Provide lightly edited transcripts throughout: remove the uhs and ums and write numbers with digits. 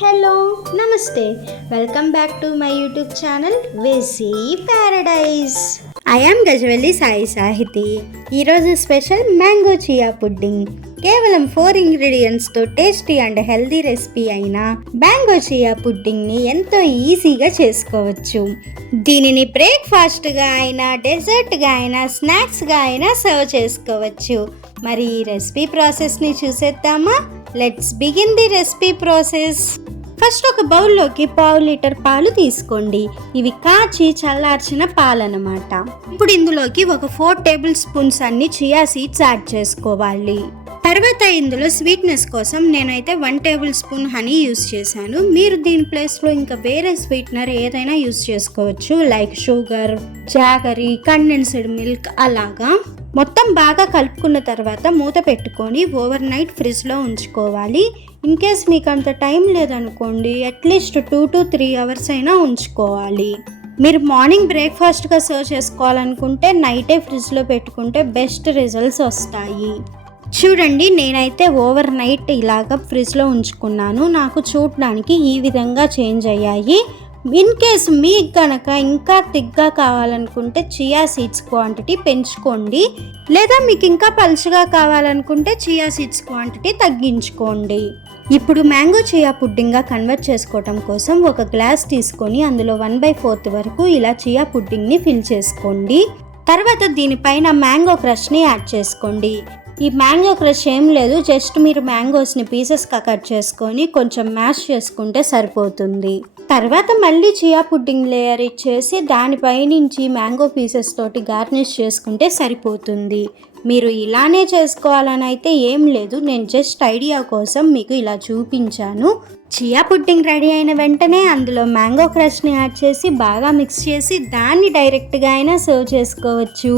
Hello నమస్తే welcome back to my YouTube channel వెసీ paradise. I am Gajavalli Sai Sahithi. ఈరోజు special mango chia pudding. కేవలం 4 ఇంగ్రీడియంట్స్తో టేస్టీ అండ్ హెల్దీ రెసిపీ అయిన మ్యాంగో చియా పుడ్డింగ్ని ఎంతో ఈజీగా చేసుకోవచ్చు. దీనిని బ్రేక్ఫాస్ట్గా అయినా, డెజర్ట్గా అయినా, స్నాక్స్గా అయినా సర్వ్ చేసుకోవచ్చు. మరి ఈ రెసిపీ ప్రాసెస్ని చూసేద్దామా? Let's begin the recipe process. First ఒక బౌల్లోకి 1/2 లీటర్ పాలు తీసుకోండి. ఇవి కాచి చల్లార్చిన పాలన్నమాట. ఇప్పుడు ఇందులోకి ఒక 4 టేబుల్ స్పూన్స్ అన్ని చియా సీడ్స్ యాడ్ చేసుకోవాలి. తర్వాత ఇందులో స్వీట్నెస్ కోసం నేనైతే 1 టేబుల్ స్పూన్ హనీ యూస్ చేశాను. మీరు దీని ప్లేస్లో ఇంకా వేరే స్వీట్నర్ ఏదైనా యూస్ చేసుకోవచ్చు, like sugar, jaggery, condensed milk అలాగా. మొత్తం బాగా కలుపుకున్న తర్వాత మూత పెట్టుకొని ఓవర్ నైట్ ఫ్రిడ్జ్లో ఉంచుకోవాలి. ఇన్ కేస్ మీకు అంత టైం లేదనుకోండి, అట్లీస్ట్ 2 to 3 అవర్స్ అయినా ఉంచుకోవాలి. మీరు మార్నింగ్ బ్రేక్ఫాస్ట్గా సర్వ్ చేసుకోవాలనుకుంటే నైటే ఫ్రిడ్జ్లో పెట్టుకుంటే బెస్ట్ రిజల్ట్స్ వస్తాయి. చూడండి, నేనైతే ఓవర్ నైట్ ఇలాగ ఫ్రిడ్జ్లో ఉంచుకున్నాను. నాకు చూడడానికి ఈ విధంగా చేంజ్ అయ్యాయి. ఇన్ కేస్ మీకు కనుక ఇంకా థిక్గా కావాలనుకుంటే చియా సీడ్స్ క్వాంటిటీ పెంచుకోండి, లేదా మీకు ఇంకా పలుచగా కావాలనుకుంటే చియా సీడ్స్ క్వాంటిటీ తగ్గించుకోండి. ఇప్పుడు మ్యాంగో చియా పుడ్డింగ్గా కన్వర్ట్ చేసుకోవటం కోసం ఒక గ్లాస్ తీసుకొని అందులో 1/4 వరకు ఇలా చియా పుడ్డింగ్ని ఫిల్ చేసుకోండి. తర్వాత దీనిపైన మ్యాంగో క్రష్ని యాడ్ చేసుకోండి. ఈ మ్యాంగో క్రష్ ఏం లేదు, జస్ట్ మీరు మ్యాంగోస్ని పీసెస్గా కట్ చేసుకొని కొంచెం మ్యాష్ చేసుకుంటే సరిపోతుంది. తర్వాత మళ్ళీ చియా పుడ్డింగ్ లేయర్ ఇచ్చేసి దానిపై నుంచి మ్యాంగో పీసెస్ తోటి గార్నిష్ చేసుకుంటే సరిపోతుంది. మీరు ఇలానే చేసుకోవాలని అయితే ఏం లేదు, నేను జస్ట్ ఐడియా కోసం మీకు ఇలా చూపించాను. చియా పుడ్డింగ్ రెడీ అయిన వెంటనే అందులో మ్యాంగో క్రష్ని యాడ్ చేసి బాగా మిక్స్ చేసి దాన్ని డైరెక్ట్గా అయినా సర్వ్ చేసుకోవచ్చు,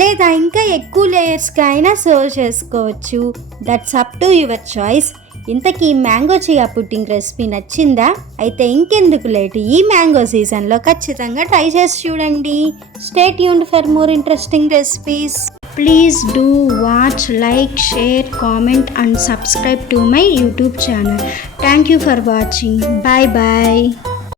లేదా ఇంకా ఎక్కువ లేయర్స్గా అయినా సర్వ్ చేసుకోవచ్చు. That's up to your choice. ఇంతకీ మ్యాంగో చియా పుడ్డింగ్ రెసిపీ నచ్చిందా? అయితే ఇంకెందుకు లేట్, ఈ మ్యాంగో సీజన్లో ఖచ్చితంగా ట్రై చేసి చూడండి. Stay tuned for more interesting recipes. Please do watch, like, share, comment and subscribe to my YouTube channel. Thank you for watching. Bye bye.